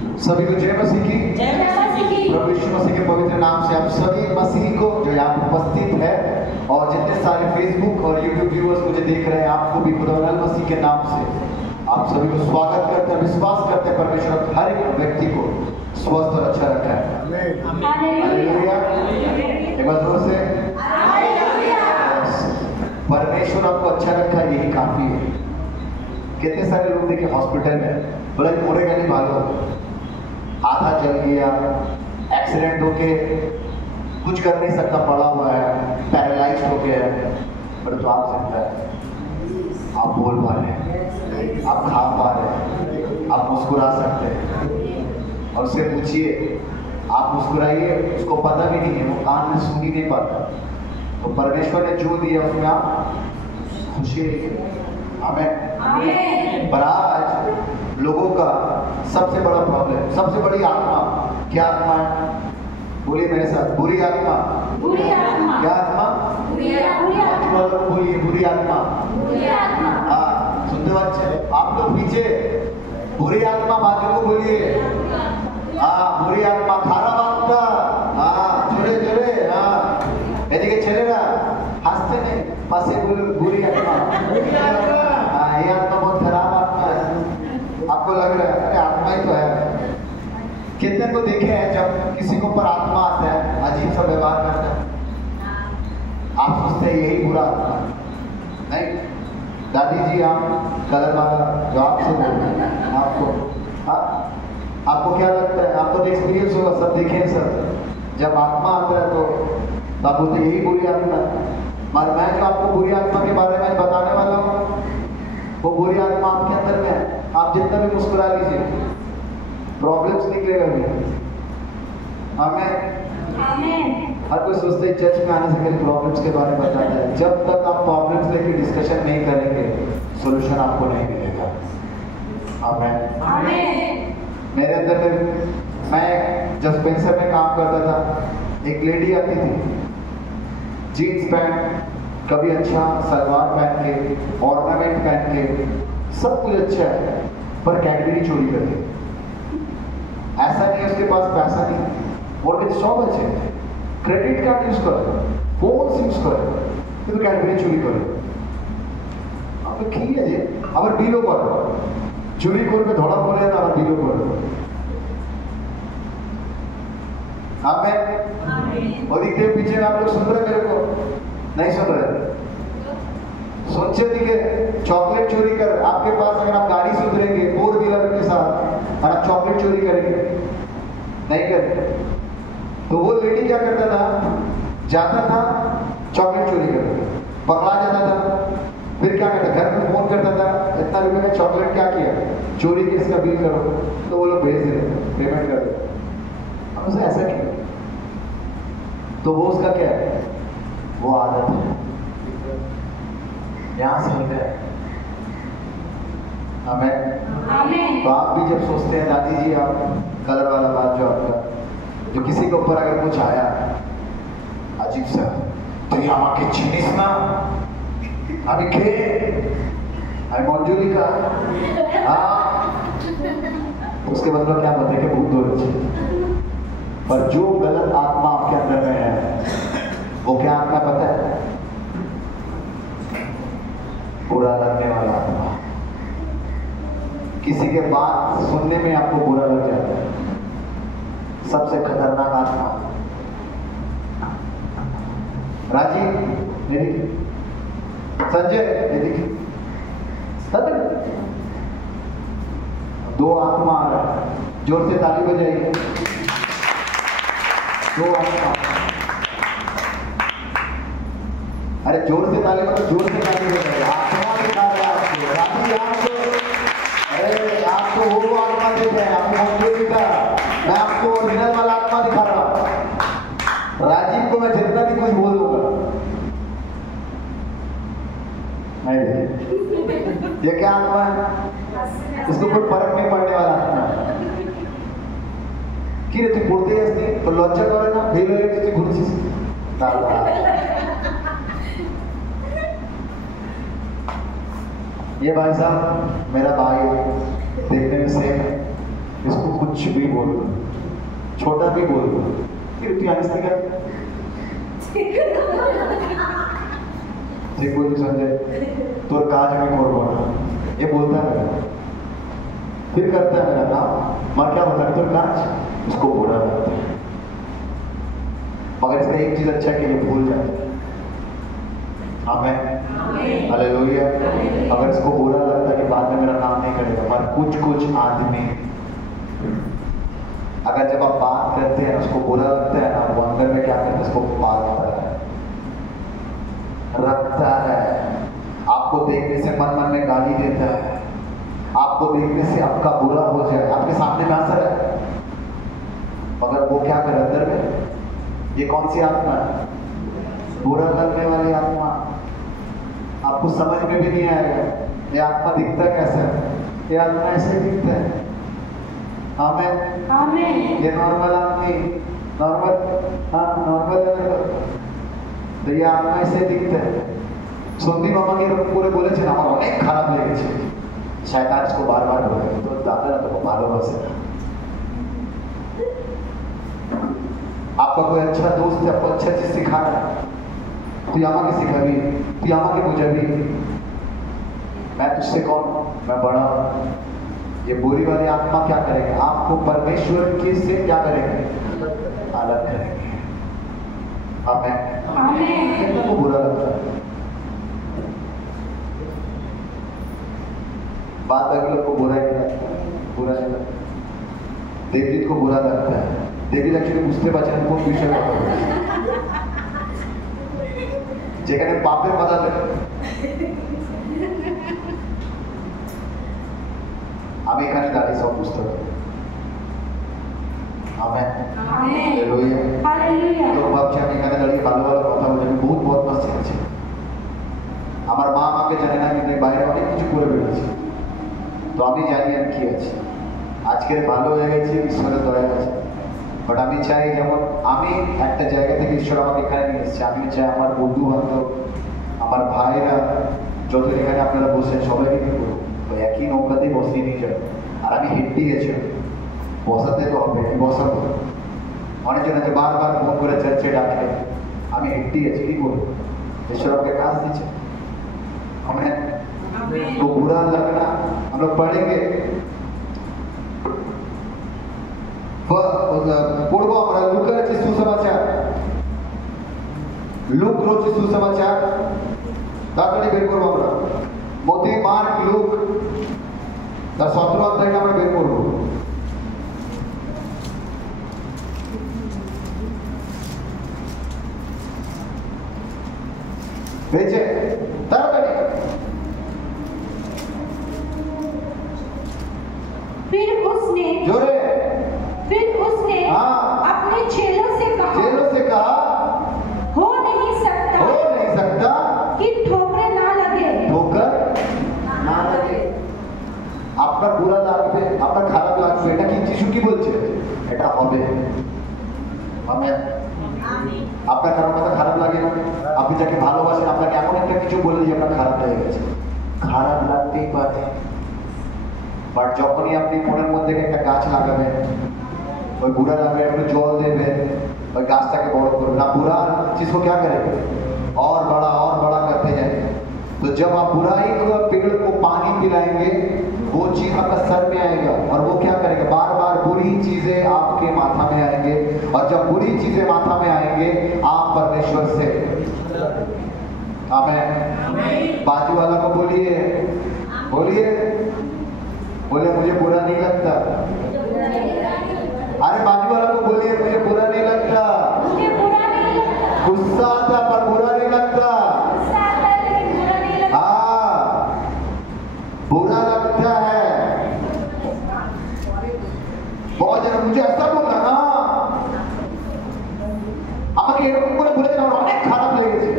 सभी को जय मसीह की। प्रभु यीशु मसीह के पवित्र नाम से आप सभी मसीह को जो यहाँ पे उपस्थित है और जितने सारे फेसबुक और यूट्यूब व्यूअर्स मुझे देख रहे हैं, आपको भी खुदा मसीह के नाम से आप सभी को स्वागत करते हैं। विश्वास करते हैं परमेश्वर हर एक व्यक्ति को स्वस्थ और अच्छा रखा है। हालेलुया। एक बार जोर से परमेश्वर आपको अच्छा रखा है, यही काफी है। कितने सारे लोग देखे हॉस्पिटल में बोला मुड़ेगा नहीं, मालूम आधा जल गया, एक्सीडेंट होके कुछ कर नहीं सकता, पड़ा हुआ है, पैरालाइज्ड हो गया है, पर तो आप जिंदा है, आप बोल पा रहे हैं, आप खा पा रहे हैं, आप मुस्कुरा सकते हैं। और उससे पूछिए, आप मुस्कुराइए, उसको पता भी नहीं है, वो कान में सुन ही नहीं पाता। तो परमेश्वर ने जो दिया उसमें आप खुशी रहिए। आमीन। पर आज लोगों का सबसे बड़ा प्रॉब्लम, सबसे बड़ी आत्मा क्या आत्मा है? बोलिए मेरे साथ, बुरी आत्मा। बुरी आत्मा। क्या आत्मा? बुरी आत्मा। बोलिए बुरी आत्मा। बुरी आत्मा। हाँ, सुनते बच्चे आप लोग पीछे, बुरी आत्मा बाजू को बोलिए। हाँ, बुरी आत्मा, खाराप आत्मा। हाँ, जोरे जोरे। हाँ, এদিকে ছেলেরা হাসতে নেই, পাশে বলুন बुरी आत्मा। हाँ, ये आत्मा बहुत खराब आत्मा है। आपको लग रहा है अरे आत्मा ही तो है। कितने को देखे हैं जब किसी के ऊपर आत्मा आता है, अजीब सा व्यवहार करता है, आप सोचते हैं यही बुरा आत्मा है। नहीं, दादी जी आप कलर वाला जो आपसे बोल रहे हैं, आपको क्या लगता है? आपको तो एक्सपीरियंस होगा, सब देखे हैं सर। जब आत्मा आता है तो आप बोलते यही बुरी आत्मा है। मगर मैं जो आपको बुरी आत्मा के बारे में बताने वाला हूँ, वो बुरी आत्मा आपके अंदर में है। आप जितना भी मुस्कुरा लीजिए, प्रॉब्लम्स निकलेगा नहीं। हमें हर कोई सोचते है चर्च में आने से पहले प्रॉब्लम्स के बारे में बताता है। जब तक आप प्रॉब्लम्स लेके डिस्कशन नहीं करेंगे, सोल्यूशन आपको नहीं मिलेगा। आमीन। मेरे अंदर में, मैं जब स्पेंसर में काम करता था, एक लेडी आती थी, जीन्स पैंट, कभी अच्छा सलवार पहन के, ऑर्नामेंट पहन के, सब कुछ अच्छा है, पर कैडबरी चोरी करती। ऐसा नहीं है उसके पास पैसा नहीं, और सब अच्छे, क्रेडिट कार्ड यूज करो, फोन यूज करो, तो कैडबरी चोरी करो। अब ठीक है जी, अब बिलो करो, चोरी करके धड़ा पड़े ना, अब बिलो करो। आमीन। और दिखते पीछे आप लोग सुन रहे, मेरे को नहीं सुन रहे? सोचे दिखे चॉकलेट चोरी कर, आपके पास अगर आप गाड़ी से उतरेंगे 4 व्हीलर के साथ और आप चॉकलेट चोरी करेंगे, नहीं करेंगे? तो वो लेडी क्या करता था, जाता था चॉकलेट चोरी करता, पकड़ा जाता था, फिर क्या करता, घर में फोन करता था, इतना रुपये का चॉकलेट क्या किया, चोरी की, इसका बिल करो, तो वो लोग भेज देते, पेमेंट कर देते। अब उसे ऐसा किया तो वो उसका क्या है, वो आदत है। यहाँ से होता है। हमें तो आप भी जब सोचते हैं, दादी जी आप कलर वाला बात जो आपका, जो किसी के ऊपर अगर कुछ आया अजीब सा, तो ये आके चिनिस ना अभी खे अभी मंजूरी का, हाँ, उसके मतलब क्या बताए कि भूत दो। पर जो गलत आत्मा आपके अंदर में है, वो क्या आत्मा पता है? बुरा लगने वाला आत्मा। किसी के बात सुनने में आपको बुरा लग जाता है, सबसे खतरनाक आत्मा। राजीव ये देखिए, संजय ये देखिए, दो आत्मा आ रहा है, जोर से ताली बजाइए। दो आत्मा, अरे जोर से ताली बजाओ, जोर से ताली बजाइए। आत्मा दिखा रहा है आपको, राजीव आपको, अरे आपको वो आत्मा दिख रहा है, आपको वो दिखा, मैं आपको ओरिजिनल वाला आत्मा दिखा रहा हूँ। राजीव को मैं जितना भी कुछ बोल दूंगा, ये क्या आत्मा है? इसको कोई फर्क नहीं पड़ने वाला आत्मा है। कि तू बोलते असते तो लज्जा करे ना, फेल হয়ে গেছে ঘুরছিস ये भाई साहब मेरा भाई देखने में सेम है, इसको कुछ कुछ भी बोल दो, छोटा भी बोल दो, फिर तू आने से क्या ठीक बोली संजय, तोर काज में मोर बोला, ये बोलता है फिर करता है मेरा काम, मां क्या बोला तोर काज, उसको बुरा लगता है, मगर इसका एक चीज अच्छा कि ये भूल जाता है। आमेन, हालेलुया। अगर इसको बुरा लगता है कि बाद में मेरा काम नहीं करेगा, पर कुछ आदमी अगर जब आप बात करते हैं उसको बुरा लगता है ना, वो अंदर में क्या करता है, उसको पालता है, रखता है, आपको देखने से मन में गाली देता है, आपको देखने से आपका बुरा हो जाए, आपके सामने में हंस रहा है, मगर वो क्या करे अंदर में, ये कौन सी आत्मा है, बुरा करने वाली आत्मा, आपको समझ में भी नहीं आएगा ये आत्मा दिखता कैसा है, ये आत्मा ऐसे दिखता है। आमेन, आमेन। ये नॉर्मल आदमी, नॉर्मल तो ये आत्मा ऐसे दिखता है। সন্দীপ আমাকে এরকম করে বলেছেন, আমার অনেক খারাপ লেগেছে, শয়তান इसको बार-बार बोले तो दादा ना तो ভালোবাসে না। आपका कोई अच्छा दोस्त है, आपको अच्छा चीज सिखा रहा है, तू আমাকে सिखाबी, तू আমাকে बुझाबी, मैं तुझसे कौन, मैं बड़ा। ये बुरी वाली आत्मा क्या करेगी, आपको परमेश्वर के से क्या करेगी, अलग करेगी। आमेन, आमेन। कितना को बुरा लगता है, बात बाकी लोग को बुरा ही लगता है, बुरा नहीं लगता। देवजीत को बुरा लगता है, देवजीत एक्चुअली बुझते পারছে না কোন বিষয়ে কথা বলছে, যেখানে পাপের কথা বলে আমি এখানে দাঁড়িয়ে সব বুঝতে পারি। Amen, hallelujah, hallelujah. লোক ভাবছে আমি এখানে দাঁড়িয়ে ভালো ভালো কথা বলছি, আমি বহুত বদমাশ ছেড়েছি, আমার মা আমাকে জানে না, কিন্তু বাইরে অনেক কিছু করে বেরিয়েছি, তো আমি জানি আমি কি আছি, আজকে ভালো হয়ে গেছি ঈশ্বরের দয়া আছে। বাট আমি চাই, যেমন আমি একটা জায়গা থেকে ঈশ্বর আমাকে এখানে নিয়ে এসেছে, আমি চাই আমার বন্ধু বান্ধব, আমার ভাইরা যত এখানে আপনারা বসেন সবাইকে কি করবো, তো একই নৌকাতেই বসিয়ে নিয়ে যাবো। আর আমি হেঁটে গেছি, বসাতে তো হবে, আমি বসাবো। অনেকজন আছে বারবার ফোন করে চাচ্ছে ডাকে, আমি হেঁটে গেছি, কি করবো, ঈশ্বর আমাকে কাজ দিচ্ছে। हमें तो बुरा लगना, हम लोग पढ़ेंगे পড়বো আমরা লুকার যে সুসমাচার, লুক রচিত সুসমাচার, তাড়াতাড়ি বের করবো আমরা, মতে মার্ক লুক তার 17 অধ্যায়টা আমরা বের করবো। বেঁচে তাড়াতাড়ি। फिर उसने जोरे, हाँ, अपने चेलों से कहा, हो नहीं सकता कि ठोकरें ना लगे, আপনার বুরা লাগবে, আপনার খারাপ লাগবে, এটা কি যিশু কি বলছে, এটা হবে। আমেন, আপনার কারোর কথা খারাপ লাগে না, আপনি যাকে ভালোবাসেন আপনাকে এমন একটা কিছু বলে যে আপনার খারাপ লেগে গেছে, খারাপ লাগতেই পারে, বাট যখনই আপনি মনের মধ্যে একটা গাছ লাগাবেন, ওই बुरा লাগলে একটু জল দেবেন, ওই গাছটাকে বড় করবেন না, बुरा चीज को क्या करेंगे, और बड़ा करते जाएंगे। तो जब आप बुराई को, पेड़ को पानी पिलाएंगे, वो चीज आपका सर में आएगा, और वो क्या करेगा, बार बार बुरी चीजें आपके माथा में आएंगे, और जब बुरी चीजें माथा में आएंगे आप परमेश्वर से, आमेन, बाजू वाला को बोलिए, बोले मुझे बुरा नहीं लगता, अरे बाजू वाला को बोलिए मुझे बुरा नहीं लगता, गुस्सा आता पर बुरा नहीं लगता, हाँ बुरा लगता है, बहुत जन मुझे ऐसा बोला ना, আমাকে এরকম করে বলেছেন আমার অনেক খারাপ লেগেছে।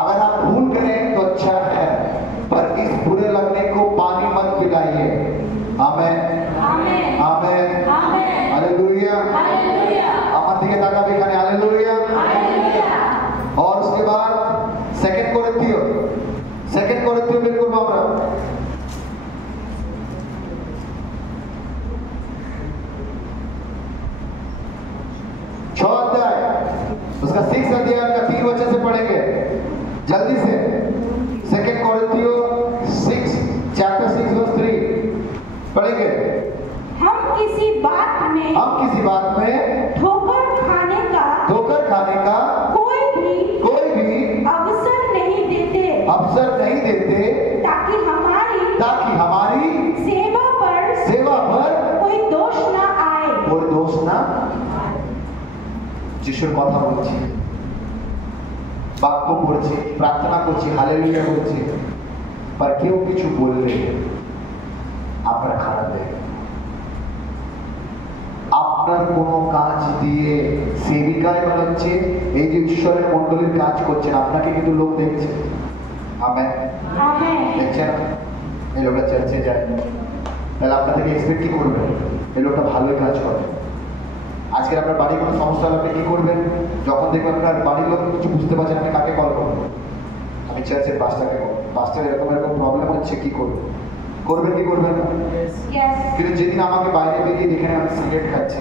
अगर आप भूल करें तो अच्छा है, पर इस बुरे लगने को पानी मत पिलाइए। आमेन, आमेन, हालेलुया, আমার দিকে তাকাবে এখানে, हालेलुया। और उसके बाद सेकंड कोरिन्थियो बेर করব আমরা, 6 अध्याय का 3 वचन से पढ़ेंगे जल्दी से। 2 कोरिन्थियों 6 चैप्टर 6 वर्स 3 पढ़ेंगे। हम किसी बात में ठोकर खाने का कोई भी अवसर नहीं देते ताकि हमारी सेवा पर कोई दोष ना आए। যিশুর কথা বলছি, বাক্য পড়ছি, প্রার্থনা করছি, হালেলুয়া বলছি, पर কেউ কিছু বললে আপনার খারাপ লাগে। আপনার কোনো কাজ দিয়ে সেবিকায় বানাচ্ছে, এই যে ঈশ্বরের মণ্ডলীর কাজ করছেন, আপনাকে কিন্তু লোক দেখছে। আমেন, দেখছেন এই লোকটা চার্চে যায়, তাহলে আপনার থেকে এক্সপেক্ট কি করবেন? এই লোকটা ভালোই কাজ করে। আজকে আপনার বাড়ির কোনো সমস্যা হলে আপনি কি করবেন? যখন দেখবেন আপনার বাড়ির লোক কিছু বুঝতে পারছেন, আপনি কাকে কল করবেন? আমি চার্চের পাস্টারকে বলবো, পাস্টার এরকম প্রবলেম হচ্ছে, কি করবেন? করবেন কি করবেন? কিন্তু যেদিন আমাকে বাইরে বেরিয়ে দেখেন আমি সিগারেট খাচ্ছি,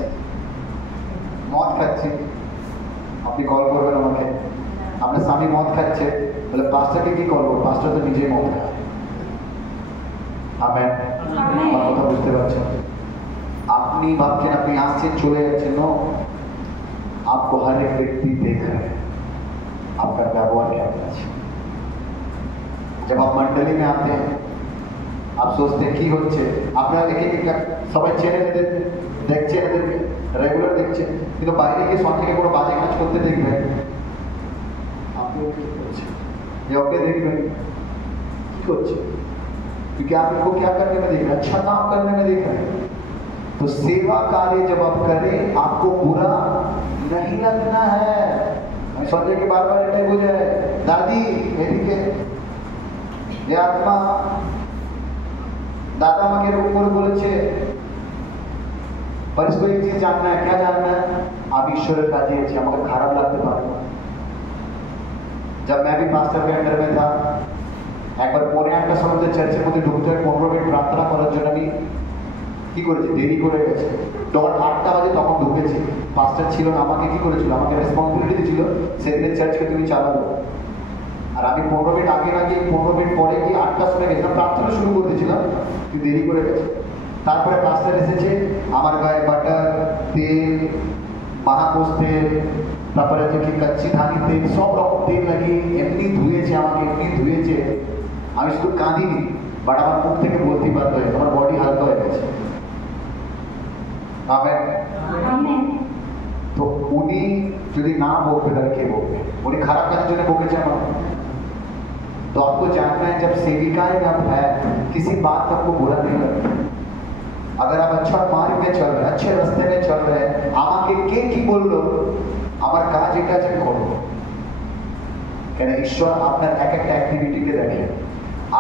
মদ খাচ্ছি, আপনি কল করবেন আমাকে। আপনার স্বামী মদ খাচ্ছে, বলে পাস্টারকে কি কল করবো? পাস্টার তো নিজেই মদ খায়। আমেন, আমার কথা বুঝতে পারছেন? আপনি ভাবছেন আপনি আসছেন চলে যাচ্ছেন, नो, आपको हर एक व्यक्ति देख रहा है, आपका व्यवहार क्या है। जब आप मंडली में आते हैं आप सोचते हैं কি হচ্ছে, আপনারা এক সবাই চেনে দেখছে, এদেরকে রেগুলার দেখছে, কিন্তু বাইরে গিয়ে সঙ্গে কোনো বাজে কাজ করতে দেখবেন, আপনিও কি করছেন? ये ओके देखবেন কি করছে, क्योंकि आप इनको क्या करने में देख रहे हैं? अच्छा काम करने में देख रहे हैं। तो सेवा कार्य जब आप करें आपको बुरा नहीं लगना है। मैं सोचे कि बार बार अटैक हो जाए, दादी मेरी के ये आत्मा दादा আমাকে এরকম করে বলেছে, पर इसको एक चीज जानना है। क्या जानना है? आप ईश्वरेর কাজে আছি, আমাকে খারাপ লাগতে পারে না। जब मैं भी पास्टर के अंडर में था, একবার পরে একটা সময় চার্চের মধ্যে ঢুকতে 15 মিনিট প্রার্থনা করার জন্য আমি কি করেছি, দেরি করে গেছে, তখন 8টা বাজে তখন ঢুকেছি। পাস্টার ছিল না, আমাকে কি করেছিল, আমাকে রেসপন্সিবিলিটি দিয়েছিল সেদিনের চার্চকে তুমি চালাবো। আর আমি 15 মিনিট আগে না গিয়ে 15 মিনিট পরে গিয়ে 8টার সময় গেছিলাম, প্রার্থনা শুরু করে দিয়েছিলাম, কিন্তু দেরি করে গেছে। তারপরে পাস্টার এসেছে, আমার গায়ে বাটার তেল, মহাকোষ তেল, তারপরে হচ্ছে কি কাচ্চি ধানি তেল, সব রকম তেল লাগিয়ে এমনি ধুয়েছে আমাকে, এমনি ধুয়েছে। আমি শুধু কাঁদিনি, বাট আমার মুখ থেকে বলতে বাধ্য হয়েছে, আমার বডি হালকা হয়ে গেছে। আমেন। तो उन्हीं यदि ना बोलते करके बोलते, उन्हें खराब करने जो ने बोके जाना। तो आपको जानना है, जब सेविकाएं आप है, किसी बात का आपको बुरा नहीं लगता। अगर आप अच्छा मार्ग में चल रहे हैं, अच्छे रास्ते में चल रहे हैं, আমাকে কে কি বললো, আমার কাজ এটা যে করব। কেন ঈশ্বর আপনার এক একটা অ্যাক্টিভিটিতে দেখেন।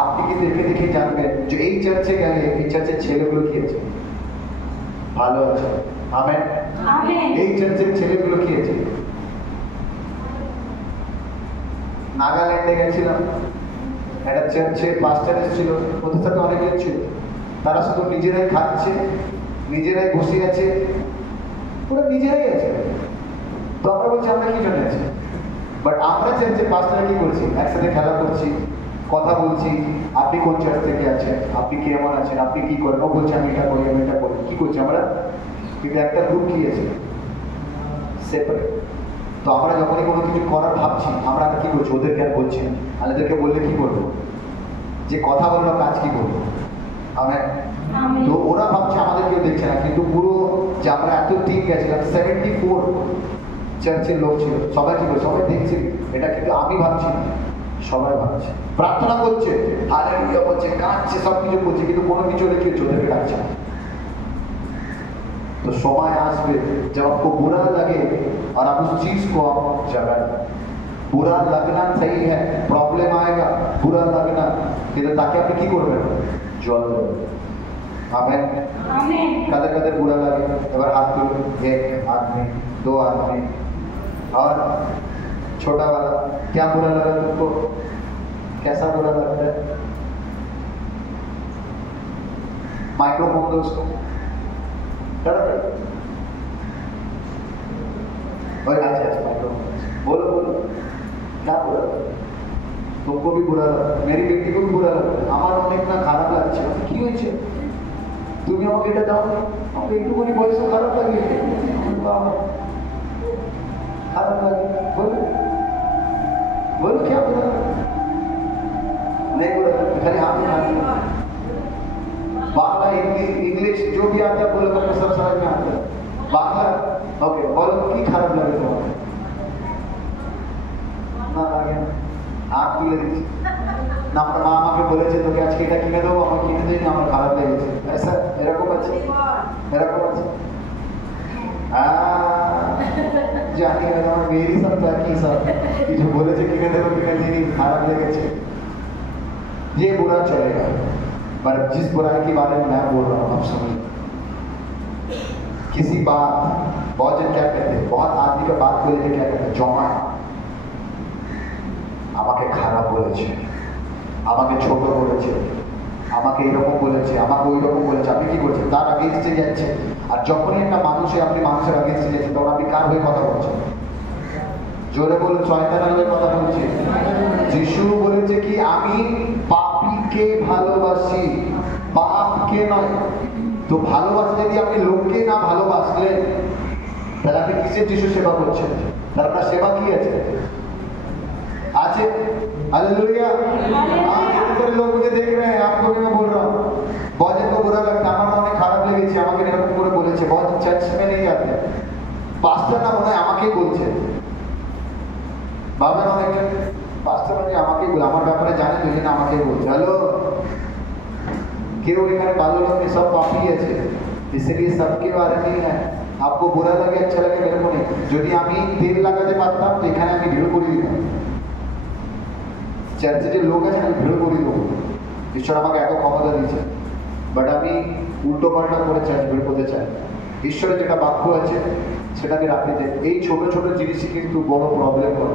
আপনি কি দেখে দেখে জানবেন যে এই চার্চে গেলে এই চার্চের ছেলেগুলো কি আছে, ভালো আছে। আমেন, এই চার্চের ছেলেগুলো কি আছে। নাগাল্যান্ডে গেছিলাম, একটা চার্চে পাস্টার এসেছিল, ওদের সাথে অনেকে ছিল, তারা শুধু নিজেরাই খাচ্ছে, নিজেরাই বসে আছে, ওরা নিজেরাই আছে। তো আমরা বলছি আমরা কি জন্য আছি, বাট আমরা চার্চে পাস্টার কি করছি, একসাথে খেলা করছি, কথা বলছি, আপনি কোন চার্চ থেকে আছেন, আপনি কেমন আছেন, আপনি কি করেন, ও বলছে আমি এটা করি, আমি এটা করি, কি করছি আমরা, কিন্তু একটা গ্রুপ কি আছে, সেপারেট। তো আমরা যখনই কোনো কিছু করার ভাবছি, আমরা কি করছি, ওদেরকে আর বলছি না, আর এদেরকে বললে কি করবো, যে কথা বললো কাজ কি করবো। আমেন। তো ওরা ভাবছে আমাদের কেউ দেখছে না, কিন্তু পুরো যে আমরা এত টিম গেছিলাম, 74 চার্চের লোক ছিল, সবাই কি করছে, সবাই দেখছে এটা, কিন্তু আমি ভাবছি না, সবাই ভাবছে, প্রার্থনা করছে, হালেলুয়া বলছে, কাঁদছে, সব কিছু করছে, কিন্তু কোনো কিছু হলে কি হচ্ছে, ওদেরকে ডাকছে না। तो समय आसबे जब आपको बुरा लगे और आप उस चीज को आप जगा, बुरा लगना सही है, प्रॉब्लम आएगा, बुरा लगना, কিন্তু তাকে আপনি কি করবেন, জল দেবেন। Amen, amen. কাদের কাদের বুরা লাগে এবার হাত তুলুন, एक आदमी, 2 आदमी, और छोटा वाला, क्या बुरा लगा तुमको, कैसा बुरा लगता है, माइक्रोफोन दो उसको, और अच्छा माइक्रोफोन बोलो बोलो क्या बोला तुमको भी बुरा लगा मेरी बेटी को भी बुरा लगा আমার অনেক না খারাপ লাগছে কি হয়েছে তুমি আমাকে এটা দাও আমাকে একটুখানি বয়সে খারাপ লাগে খারাপ লাগে बोलो बोलो क्या बोला नहीं बोला खाली हाथ उठाते बांग्ला हिंदी इंग्लिश जो भी आता है बोलो तो सब समझ में आता है बांग्ला ओके बोलो की खराब लगे तुम्हारे না লাগে হাত তুলে দিচ্ছি না আমার মা আমাকে বলেছে তোকে আজকে এটা কিনে দেবো আমাকে কিনে দিই আমার খারাপ লেগেছে ऐसा এরকম আছে এরকম আছে জানি না আমার মেয়েরই সব কি সব কিছু বলেছে কিনে দেবো কিনে দিই খারাপ লেগেছে ये बुरा चलेगा पर जिस बुराई के बारे में मैं बोल रहा हूँ आप समझ किसी बात बहुत जन क्या कहते हैं बहुत आदमी का बात को लेकर क्या कहते हैं जमा আমাকে খারাপ বলেছে আমাকে ছোট করেছে আমাকে এরকম বলেছে আমাকে ওই রকম বলেছে আপনি কি বলছেন তার আগেইনস্টে যাচ্ছে আর যখনই একটা মানুষে আপনি মানুষের আগেইনস্টে যাচ্ছেন তখন আপনি কার হয়ে কথা বলছেন জোরে বলুন শয়তানের হয়ে কথা বলছেন যিশু বলেছে কি আমি পাপীকে ভালোবাসি পাপকে নয় তো ভালোবাসা যদি আপনি লোককে না ভালোবাসলেন তাহলে আপনি কিসের যিশু সেবা করছেন তার আপনার সেবা কি আছে आजे हालेलुया आज कितने सारे लोग मुझे देख रहे हैं आपको भी मैं बोल रहा हूँ बहुत जन को बुरा लगता है আমার অনেক খারাপ লেগেছে আমাকে এরকম করে বলেছে बहुत चर्च में नहीं जाते পাস্টার না মনে হয় আমাকেই বলছে ভাবেন অনেকজন পাস্টার মানে আমাকেই বলে আমার ব্যাপারে জানে তো না আমাকেই বলছে হ্যালো কেউ এখানে ভালো লোক নেই সব পাপী আছে इसलिए सबके बारे में है आपको बुरा लगे अच्छा लगे मेरे को नहीं যদি আমি তেল লাগাতে পারতাম তো এখানে আমি ভিড় করে দিতাম চার্চে যে লোক আছে আমি ভিড় করে দেবো ঈশ্বর আমাকে এত ক্ষমতা দিয়েছে বাট আমি উল্টো পাল্টা করে চার্চ ভিড় করতে চাই ঈশ্বরের যেটা বাক্য আছে সেটাকে রাখতে চাই এই ছোট ছোট জিনিসই কিন্তু বড় প্রবলেম করে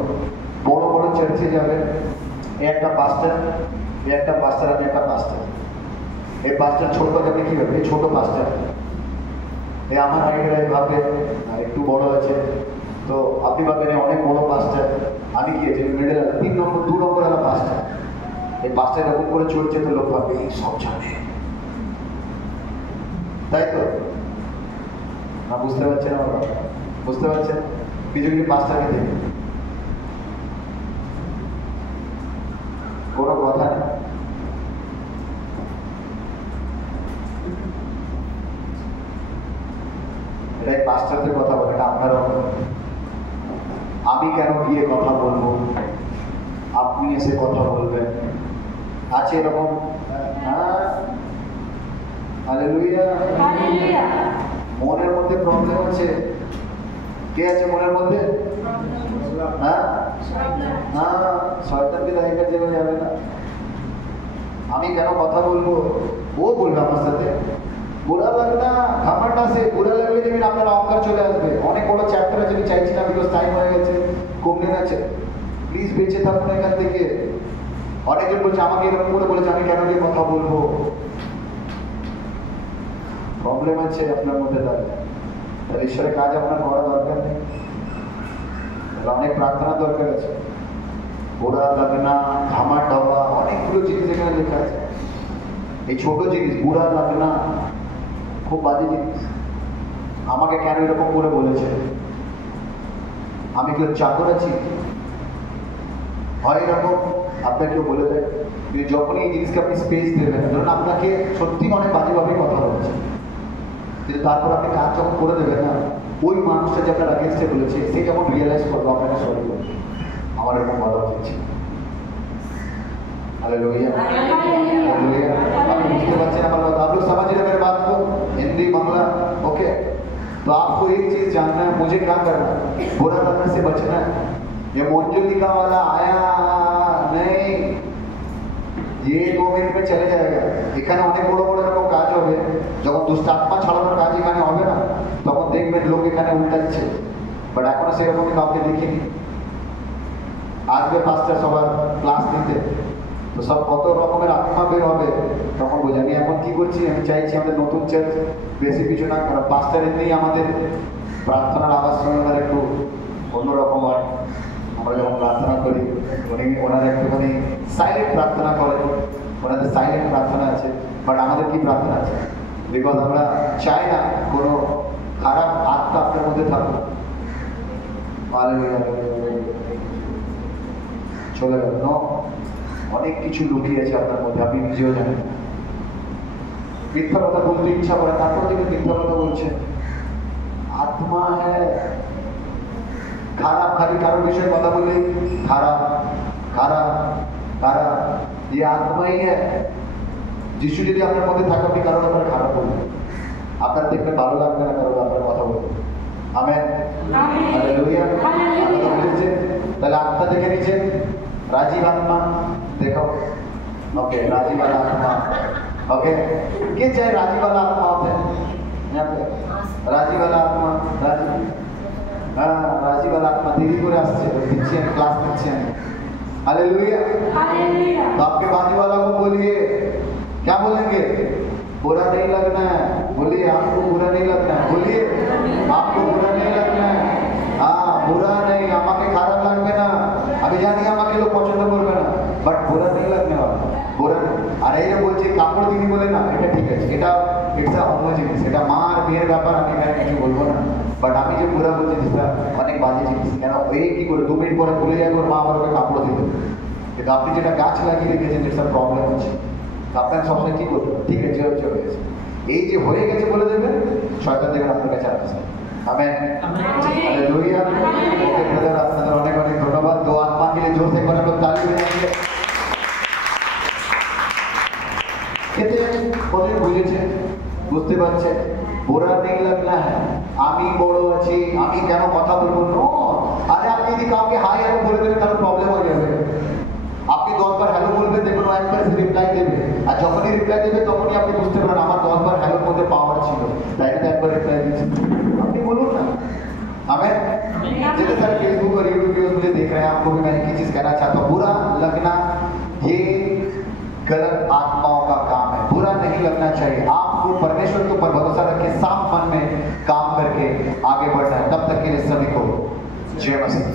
বড় বড় চার্চে যাবেন এই একটা পাস্টার আমি একটা পাস্টার এই পাস্টার ছোট যাবে কি হবে এই ছোট পাস্টার এই আমার হাইটের ভাবে একটু বড় আছে তো আপনি ভাবেন অনেক বড় পাস্টার আমি গিয়েছি মিডল 2 নম্বর একটা পাস্টার এই পাস্টার এরকম করে চলছে তো লোক ভাবে এই সব জানে তাই তো না বুঝতে পারছেন আমরা বুঝতে পারছেন কিছু কিছু পাস্টারকে দেখে কোনো কথা নেই এটাই পাস্টারদের কথা বলে এটা আপনারও আমি কেন গিয়ে কথা বলবো আপনি এসে কথা বলবেন আছে এরকম হালেলুয়া हालेलुया মনের মধ্যে প্রবলেম আছে কে আছে মনের মধ্যে হ্যাঁ শয়তানকে দায়িত্ব দেওয়া যাবে না আমি কেন কথা বলবো ও বলবে আমার সাথে বুরা লাগনা ঘামাটা সে বুরা লাগলে যেমন আপনার অহংকার চলে আসবে অনেক বড় চ্যাপ্টার আছে আমি চাইছি না বিকজ টাইম হয়ে গেছে কমনে আছে প্লিজ বেঁচে থাকুন এখান থেকে অনেকজন বলছে আমাকে এরকম করে বলেছে আমি কেন গিয়ে কথা বলবো প্রবলেম আছে আপনার মধ্যে তাহলে ঈশ্বরের কাজ আপনার করা দরকার নেই তাহলে অনেক প্রার্থনা দরকার আছে বুরা লাগনা ঘামা টাওয়া অনেকগুলো জিনিস এখানে লেখা আছে এই ছোট জিনিস বুরা লাগনা খুব বাজে জিনিস আমাকে কেন এরকম করে বলেছে আমি কেউ চাকর আছি হয় এরকম আপনাকে কেউ বলে দেয় যখনই এই জিনিসকে আপনি স্পেস দেবেন ধরুন আপনাকে সত্যি অনেক বাজেভাবে কথা বলছে কিন্তু তারপর আপনি কাজ যখন করে দেবেন না ওই মানুষটা যে আপনার আগেন্স্টে বলেছে সে যখন রিয়েলাইজ করবো আপনাকে সরি বলবে আমার এরকম কথা হচ্ছে हालेलुया हालेलुया आप बुझते बच्चे ना बात आप लोग समझ रहे मेरे बात को हिंदी बांग्ला ओके तो आपको एक चीज जानना है मुझे क्या करना है बुरा करने से बचना है ये मंजुलिका वाला आया नहीं ये 2 मिनट में चले जाएगा এখানে অনেক বড় বড় এরকম কাজ হবে যখন দুষ্টাত্মা ছাড়ানোর কাজ এখানে হবে না তখন দেখবেন লোক এখানে উল্টাচ্ছে বাট এখনো সেরকম কাউকে দেখিনি আসবে পাঁচটা সবার ক্লাস নিতে তো সব কত রকমের আত্মা বের হবে তখন বোঝা আমি এখন কি করছি আমি চাইছি আমাদের নতুন চার্চ বেশি কিছু না কারণ পাঁচটার এমনিই আমাদের প্রার্থনার আওয়াজ শোনার একটু অন্যরকম হয় আমরা যখন প্রার্থনা করি ওনারা একটুখানি সাইলেন্ট প্রার্থনা করেন, ওনাদের সাইলেন্ট প্রার্থনা আছে, বাট আমাদের কি প্রার্থনা আছে? বিকজ আমরা চাই না কোনো খারাপ আত্মা আপনার মধ্যে থাকুক। চলে গেল ন, অনেক কিছু লুকিয়ে আছে আপনার মধ্যে, আপনি নিজেও জানেন। মিথ্যা কথা বলতে ইচ্ছা করে, তারপর থেকে মিথ্যা কথা বলছে। আত্মা হ্যাঁ খারাপ, খালি কারোর বিষয়ে কথা বললে খারাপ খারাপ খারাপ, ये आत्मा ही है। যিশু যদি আপনার মধ্যে থাকে, আপনি কারোর ব্যাপারে খারাপ বলবেন, আপনার দেখতে ভালো লাগবে না কারোর ব্যাপারে কথা বলবেন। Amen, hallelujah. আপনারা বুঝেছেন? তাহলে আত্মা দেখে নিচ্ছেন, রাজীব আত্মা देखो, ओके राजी वाला आत्मा, ओके के चाहे राजी वाला आत्मा होते हैं यहाँ पे, राजी वाला आत्मा, राजी, हाँ राजी वाला आत्मा देरी করে আসছে, দিচ্ছি আমি ক্লাস দিচ্ছি আমি। Hallelujah, hallelujah. तो आपके बाजू वाला को बोलिए, क्या बोलेंगे? बुरा नहीं लगना है, बोलिए आपको बुरा नहीं लगना है, बोलिए आपको बुरा नहीं लगना है। हाँ बुरा नहीं, আমাকে খারাপ লাগবে না, আমি জানি আমাকে লোক পছন্দ করবে না, বাট বুরা नहीं लगने वाला, বুরা। আর এই যে বলছে কাপড় দিনি বলে না, এটা ঠিক আছে, এটা ইটস আ অন্য জিনিস, এটা মা আর মেয়ের ব্যাপার, আমি এখানে কিছু বলবো না। বাট আমি যে বুরা বলছি সেটা অনেক বাজে জিনিস। কেন এই কি করে 2 মিনিট পরে ভুলে যাবে ওর মা আবার ওকে কাপড় দিতে, কিন্তু আপনি যেটা গাছ লাগিয়ে রেখেছেন ইটস আ প্রবলেম আছে। আপনার সবসময় কি করতে হবে? ঠিক আছে চলে গেছে, এই যে হয়ে গেছে বলে দেবেন, শয়তান দেখবেন আপনার কাছে আসছে। Amen, hallelujah. ওকে ব্রাদার, আপনাদের অনেক অনেক ধন্যবাদ। দো আত্মা के लिए जोर से एक बार हम लोग ताली बजाएंगे। এতে বলে বুঝেছে, বুঝতে পারছেন, বুরা नहीं लगना है, আমি বড় আছি, আমি কেন কথা বলবো? নো, আরে আপনি যদি কাউকে হাই হ্যালো বলে দেবেন তাহলে প্রবলেম হয়ে যাবে। আপনি 10 বার হ্যালো বলবেন, দেখুন ও একবার রিপ্লাই দেবে, আর যখনই রিপ্লাই দেবে তখনই আপনি বুঝতে পারেন আমার 10 বার হ্যালোর মধ্যে পাওয়ার ছিল, তাই তো একবার রিপ্লাই দিয়েছি। আপনি বলুন না। हमें जैसे सर फेसबुक और यूट्यूब वीडियोस मुझे देख रहे हैं, आपको भी मैं एक ही चीज कहना चाहता हूँ, बुरा लगना ये गलत आत्माओं का काम है, बुरा नहीं लगना चाहिए। आपको परमेश्वर के ऊपर भरोसा रख के साफ मन में काम करके आगे बढ़ना है। तब तक के लिए सभी को जय मसीह।